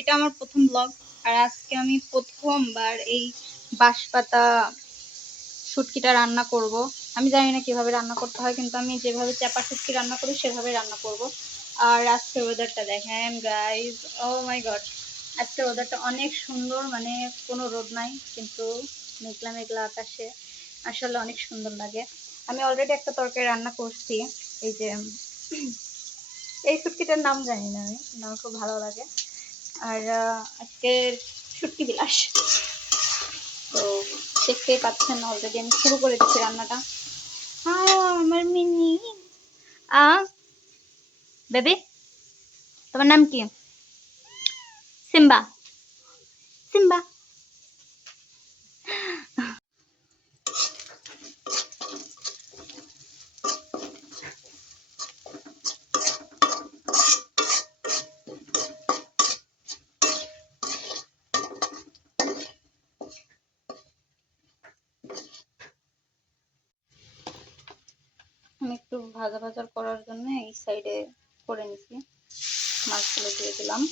এটা আমার প্রথম ব্লগ। আর আজকে আমি প্রথমবার এই বাঁশপাতা শুটকিটা রান্না করব। আমি জানি না কিভাবে রান্না করতে হয়, কিন্তু আমি যেভাবে চাপা শুটকি রান্না করি সেভাবে রান্না করব। আর আজকে ওয়েদারটা দেখেন গাইস, ও মাই গড, আজকে ওয়েদারটা অনেক সুন্দর, মানে কোনো রোদ নাই, কিন্তু মেঘলা মেঘলা আকাশে আসলে অনেক সুন্দর লাগে। আমি অলরেডি একটা তরকারি রান্না করছি, এই যে এই শুটকিটার নাম জানি না, আমি আমার খুব ভালো লাগে। আর আজকের শুটকি বিলাস, তো দেখতেই পাচ্ছেন অলরেডি আমি শুরু করে দিচ্ছি রান্নাটা। আমার মিনি বেবি, তোমার নাম কি? সিম্বা। সিম্বা। আমি একটু ভাজা ভাজা করার জন্য এই সাইডে করে নিছি, মাছগুলো দিয়ে দিলাম।